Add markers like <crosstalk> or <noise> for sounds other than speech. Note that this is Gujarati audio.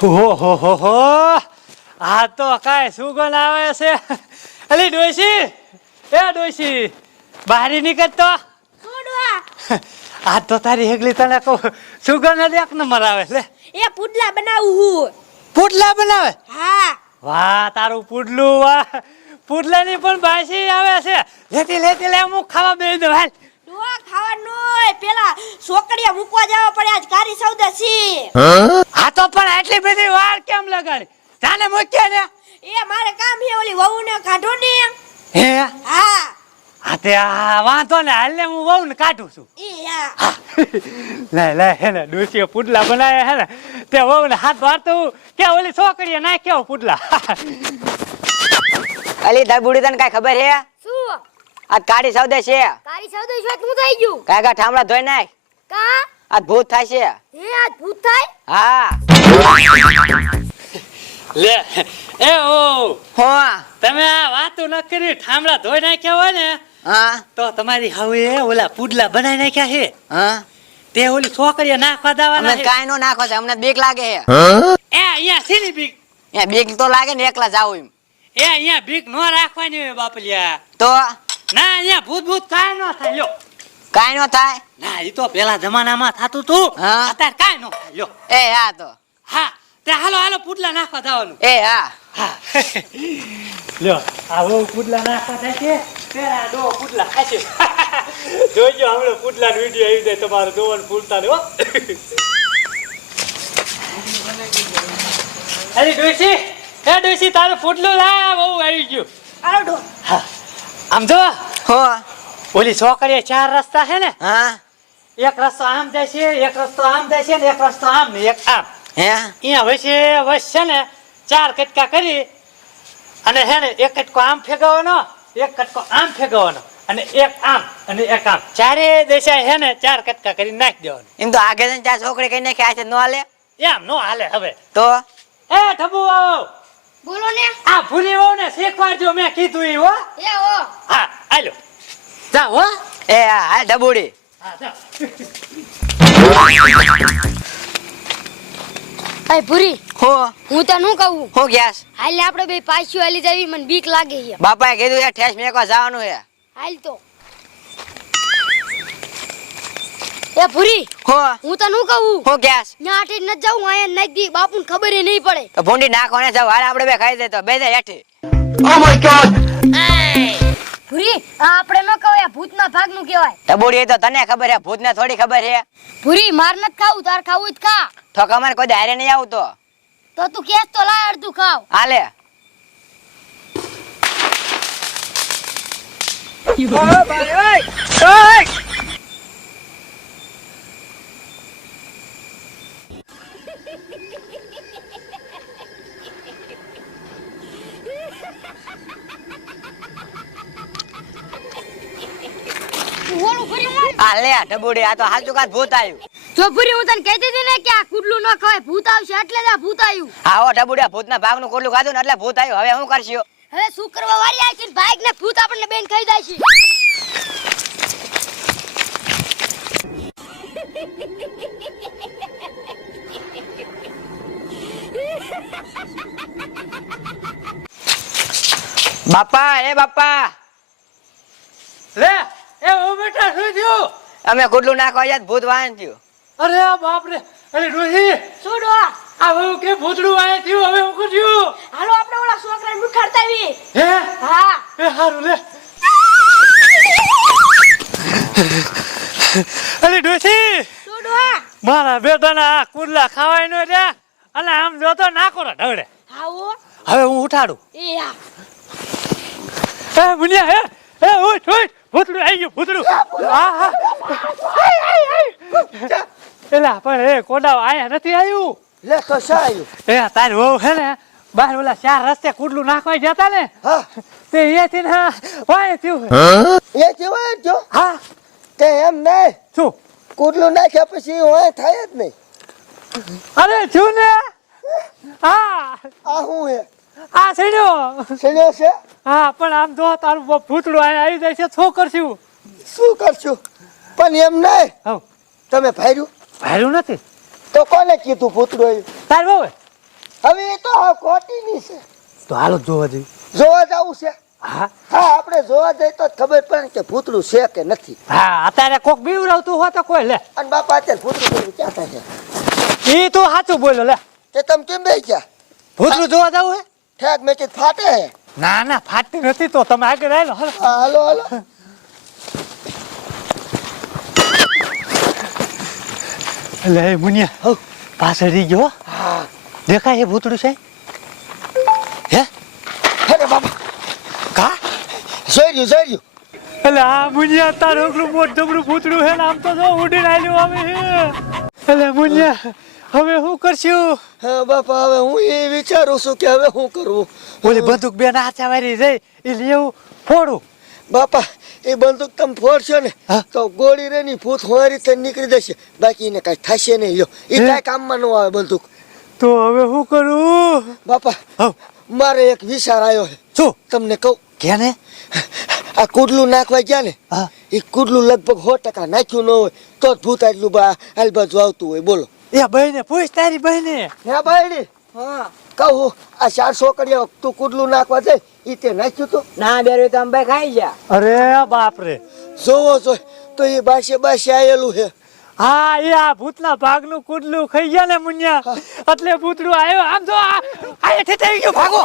હો હો આ તો કાંઈ સુગન આવે છે. અલી ડોશી એ ડોશી બહારી નીકળતો <laughs> આ તો તારી હેગલી તને કહું સુગંધ જ એક નંબર આવે લે એ પુડલા બનાવું હું. પુડલા બનાવે? હા. વાહ તારું પુડલું વાહ. પુડલાની પણ ભાષી આવે છે. લેતી લેતી લે અમુક ખાવા બે દો હાલ. પેલા સોકડીયા મૂકવા જવા પડે આજ કારી સૌદા આ હા? તો પણ આટલી બધી વાર કેમ લગાડી? તાને મૂક્યા ને? એ મારે કામ છે ઓલી વહુ ને કાઢો ને. હે? હા. હા તે આ વાંધો ને હાલ હું વહુ ને કાઢું છું. લે લે હે ને ડોસીએ પુડલા બનાવ્યા હે ને તે વહુ ને હાથ વાળતું કે ઓલી છોકરીએ નાખ્યો પુડલા? અલી દબુડી તને કઈ ખબર હે? આ કાળી સૌદે છે. કાળી સૌદે છે તું થઈ ગયું? કાય કા ઠામડા ધોઈ નાખ. કા? આ ભૂત થાય છે. હે આ ભૂત થાય? હા. લે એ ઓ હો. તમે આ વાતો ન કરી ઠામડા ધોઈ નાખ્યા હોય ને હા. તો તમારી હવે ઓલા પુડલા બનાવી નાખ્યા છે. હા. તે ઓલી છોકરીએ નાખવા દાવાના અમે કાઈ નો નાખો છે અમને બીક લાગે છે. એ અહીંયા સીની બીક? એ બીક તો લાગે ને એકલા જાવ એમ. એ અહીંયા બીક નો રાખવાની હોય બાપલિયા. તો? ના અહીંયા ભૂત ભૂત કાંઈ ન થાય લ્યો. કાંઈ નો થાય? ના એ તો પેલા જમાનામાં થતું તું. અત્યારે કાંઈ ન થાય લ્યો. એ હા તો. હા તે હાલો હાલો પુડલા નાખવા જવાનું. એ હા. હા. <laughs> લ્યો આવો પુડલા નાખવા થાય છે. પેલા ડો પુડલા ખાશે. <laughs> જોઈજો હમણાં પુડલા વીડિયો આવી જાય તમારે દોવન ફૂલતા ને હો. <laughs> અરે ડોસી હે ડોસી તારું પુડલું લા બહુ આવી ગયું. ડો. હા. આમ જો. હો. ઓલી છોકરીએ ચાર રસ્તા છે ને હા. એક રસ્તો આમ જાય છે એક રસ્તો આમ જાય છે ને એક રસ્તો આમ ને એક આમ. હે? અહીંયા વસે વસે ને ચાર કટકા કરી અને હે ને એક કટકો આમ ફેંકવાનો એક કટકો આમ ફેંકવાનો અને એક આમ અને એક આમ. ચારે દેશા હે ને ચાર કટકા કરી નાખી દેવાનું. એમ તો આગળ ચાર છોકરી કઈ નાખે આ છે નો હાલે? એમ નો હાલે હવે. તો? એ ઠબુ આવો બોલો ને. આ ભૂલી વહુ ને શીખવાડજો મેં કીધું ઈ હો. એ હો. હા હાલો. જા હો. એ આ ડબોડી. હા જા અય ભૂરી. હો. હું તને શું કહું? હો ગેસ. હાલ આપણે બે પાછું હાલી જાવી મને બીક લાગે છે. બાપાએ કીધું છે ઠેસ મેકવા જવાનું છે. હાલ તો. એ ભૂરી હો. હું તને શું કહું? હો ગેસ. ન્યા આઠે ન જાઉં આયા નાખી દી બાપુને ખબર એ નહીં પડે. તો ભૂંડી ના કોને જાવ હાલ આપણે બે ખાઈ દે તો બે દે ગોડ ભૂરી આ આપણે ન કહો આ ભૂતના ભાગનું કહેવાય. ઢબુડી એ તો તને ખબર હે ભૂત ને થોડી ખબર હે ભૂરી માર નથી ખાવું તાર ખાવું જ ખા. તો કમર કોઈ દારે નહીં આવતો. તો તું કેસ તો લાય અડધું ખાવ. હાલે. તું ઓલું હાલે ઢબુડી આ તો હાચું કાત ભૂત આવ્યું. જો હું તને કહેતી હતી ને કે આ કુડલું ન ખવાય ભૂત આવશે એટલે જ આ ભૂત આવ્યું. આવો ઢબુડી ભૂતના ભાગનું કોલું ખાધું ને એટલે ભૂત આવ્યું. હવે શું કરશું? હવે શું કરવા વારી આવી છે ભાઈક ને ભૂત આપણને બેન ખાઈ જાય છે બાપા એ બાપા. લે એ ઓ બેટા શું અમે ગુડલું નાખવા યાદ ભૂત વાયન થયું. અરે બાપ રે અરે ડોસી શું ડો આ હવે કે ભૂતડું આયા થયું હવે હું કર્યું હાલો આપણે ઓલા છોકરાને મુખાડતા આવી હે? હા. એ હારું લે. અરે ડોસી શું ડો મારા બેટાના ના કુડલા ખાવાય નો રે અને આમ જોતો નાખો ને ઢગડે. આવો. હવે હું ઉઠાડું. એ હા. એ મુનિયા હે? એ ઉઠ ઉઠ. ભૂતડું આવી ગયું ભૂતડું. હા હા. એલા પણ એ કોડાવ આયા નથી આવ્યું લે તો આવ્યું એ તાર વહુ હે ને બહાર ઓલા ચાર રસ્તે કુડલું નાખવા જતા ને હા. તે અહીંયાથી ને વાય થયું એ કેવાય જો? હા. કે એમ નહીં શું? કુડલું નાખ્યા પછી હોય થાય જ નહીં. અરે છું ને? હા. આ શું હે? આ સીડ્યો સડ્યો છે? હા પણ આમ જો તારું ભૂતડું અહીંયા આવી જાય છે શું કરશું? શું કરશું? પણ એમ નહીં. તમે ભાર્યું ભાર્યું નથી? તો કોને કીધું પૂતળો તાર બહુ હવે એ તો ખોટી ખોટીની છે. તો હાલો જોવા જઈએ. જોવા જવું છે? હા. હા આપણે જોવા જઈએ તો ખબર પડે કે પૂતળું છે કે નથી. હા અત્યારે કોક બીવડાવતું હોય તો કોઈ લે. અને બાપા અત્યારે પૂતળું ક્યાં થાય છે? એ તું સાચું બોલ્યો લે. તે તમે કેમ બે ગયા? ભૂતળું જોવા જવું હે? ઠેક મેં કીધું ફાટે હે. ના ના ફાટતી નથી તો તમે આગળ હાલો હાલો હાલો. એટલે મુનિયા. હો પાછળ ગયો હા. દેખાય એ ભૂતડું છે? હે? અરે બાપા. કા? જોઈ રહ્યું જોઈ રહ્યું. એટલે આ મુનિયા તારું એકલું મોટ જબરું ભૂતડું હે આમ તો જો ઉડીને આવ્યું આવે હે એટલે મુનિયા હવે શું કરશું? હા બાપા હવે હું એ વિચારું છું કે હવે શું કરવું. ઓલી બંદૂક બેન આચા વારી રહી એ લેવું ફોડું. બાપા એ બંદૂક તમે ફોડશો ને હા. તો ગોળી રે ની ભૂત હોરી રીતે નીકળી જશે. બાકી એને કઈ થશે નહીં જો એ કઈ કામમાં ન આવે બંદૂક. તો હવે શું કરું? બાપા મારે એક વિચાર આવ્યો છે. શું? તમને કહું. કેને? આ કુડલું નાખવા ગયા ને હા. એ કુડલું લગભગ સો ટકા નાખ્યું ન હોય તો જ ભૂત આટલું બા બાજુ આવતું હોય. બોલો. એ બહેને પૂછ તારી બહેને. હે ભાઈ હા. કહું આ ચાર છોકરીઓ તું કુડલું નાખવા જાય? ઈ તે નાખ્યું તો? ના બેરું તો અંબાઈ ખાઈ ગયા. અરે બાપ રે જોવો જોઈ તો એ બાસે બાસે આવેલું છે. હા એ આ ભૂતના ભાગનું કુડલું ખાઈ ગયા ને મુન્યા. એટલે ભૂતડું આવ્યો આમ જો આ આ થઈ ગયું ભાગો.